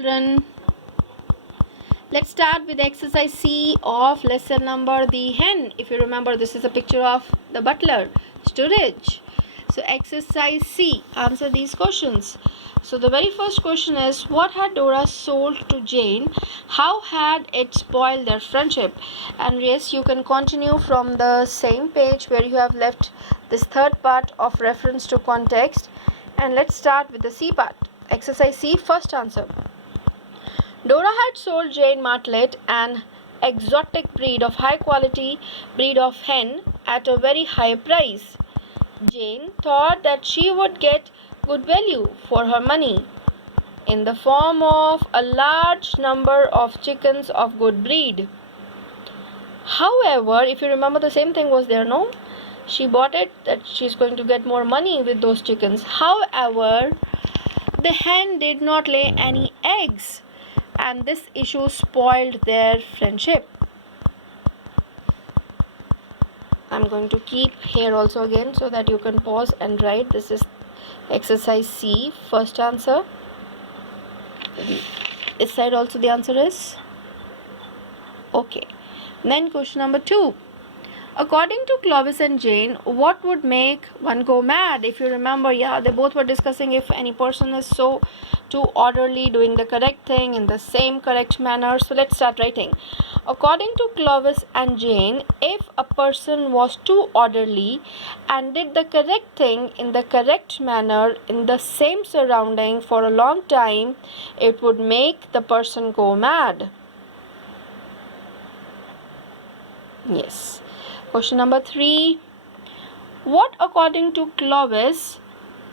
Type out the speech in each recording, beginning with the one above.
children. Let's start with exercise C of lesson number the hen. If you remember, this is a picture of the butler, storage. So exercise C, answer these questions. So the very first question is, what had Dora sold to Jane? How had it spoiled their friendship? And yes, you can continue from the same page where you have left this third part of reference to context. And let's start with the C part. Exercise C, first answer. Dora had sold Jane Martlet an exotic breed of high quality breed of hen at a very high price. Jane thought that she would get good value for her money in the form of a large number of chickens of good breed. However, if you remember, the same thing was there, no? She bought it that she's going to get more money with those chickens. However, the hen did not lay any eggs, and this issue spoiled their friendship. I'm going to keep here also again so that you can pause and write. This is exercise C, first answer. This side also the answer is okay. Then question number 2. According to Clovis and Jane, what would make one go mad? If you remember, they both were discussing if any person is so too orderly, doing the correct thing in the same correct manner. So let's start writing. According to Clovis and Jane, if a person was too orderly and did the correct thing in the correct manner in the same surrounding for a long time, it would make the person go mad. Yes. Question number 3. What, according to Clovis,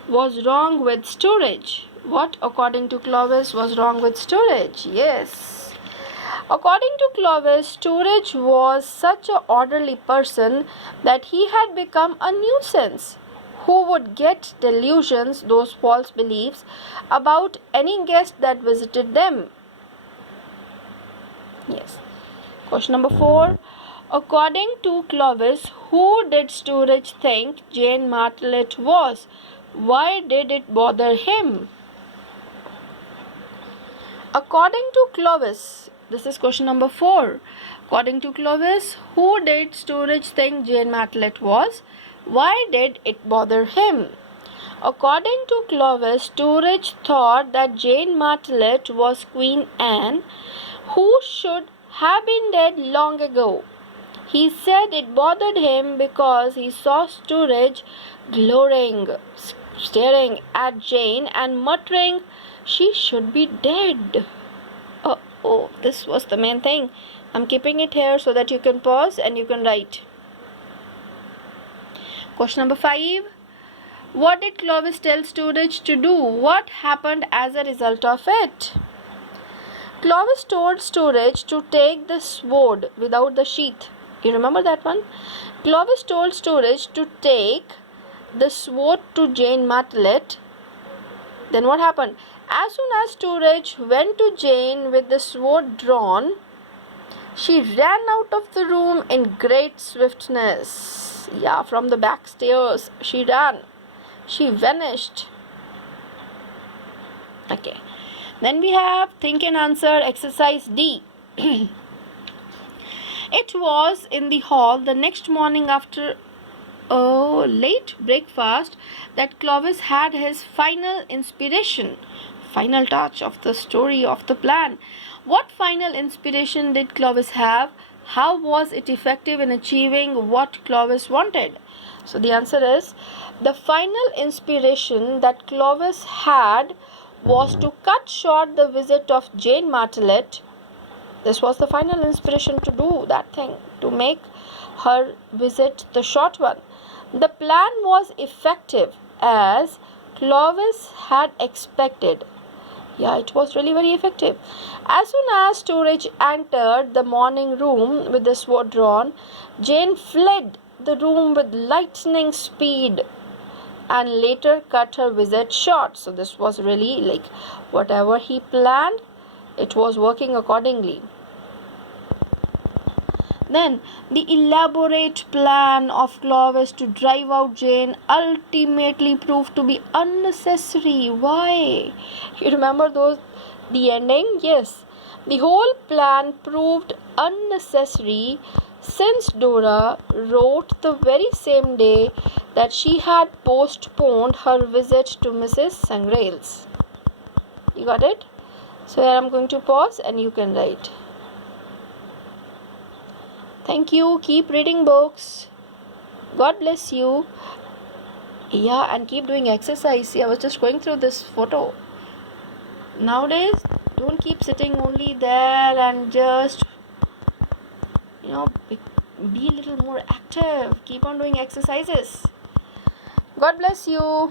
was wrong with storage? What, according to Clovis, was wrong with storage? Yes. According to Clovis, storage was such an orderly person that he had become a nuisance who would get delusions, those false beliefs, about any guest that visited them. Yes. Question number 4. According to Clovis, who did Storage think Jane Martlet was? Why did it bother him? According to Clovis, this is question number 4. According to Clovis, who did Storage think Jane Martlet was? Why did it bother him? According to Clovis, Storage thought that Jane Martlet was Queen Anne, who should have been dead long ago. He said it bothered him because he saw Storage glowering, staring at Jane and muttering, "She should be dead." Oh, this was the main thing. I'm keeping it here so that you can pause and you can write. Question number 5. What did Clovis tell Storage to do? What happened as a result of it? Clovis told Storage to take the sword without the sheath. You remember that one? Clovis told Storage to take the sword to Jane Martlet. Then what happened? As soon as Storage went to Jane with the sword drawn, she ran out of the room in great swiftness. From the back stairs she ran. She vanished. Okay. Then we have think and answer exercise D. It was in the hall the next morning after a late breakfast that Clovis had his final inspiration, final touch of the story of the plan. What final inspiration did Clovis have? How was it effective in achieving what Clovis wanted? So the answer is, the final inspiration that Clovis had was to cut short the visit of Jane Martlet. This was the final inspiration to do that thing, to make her visit the short one. The plan was effective as Clovis had expected. It was really very effective. As soon as Storage entered the morning room with the sword drawn, Jane fled the room with lightning speed and later cut her visit short. So this was really like whatever he planned, it was working accordingly. Then the elaborate plan of Clovis to drive out Jane ultimately proved to be unnecessary. Why? You remember The ending? Yes. The whole plan proved unnecessary since Dora wrote the very same day that she had postponed her visit to Mrs. Sangrail's. You got it? So here I'm going to pause and you can write. Thank you. Keep reading books. God bless you. Yeah, and keep doing exercise. See, I was just going through this photo. Nowadays, don't keep sitting only there and just, be a little more active. Keep on doing exercises. God bless you.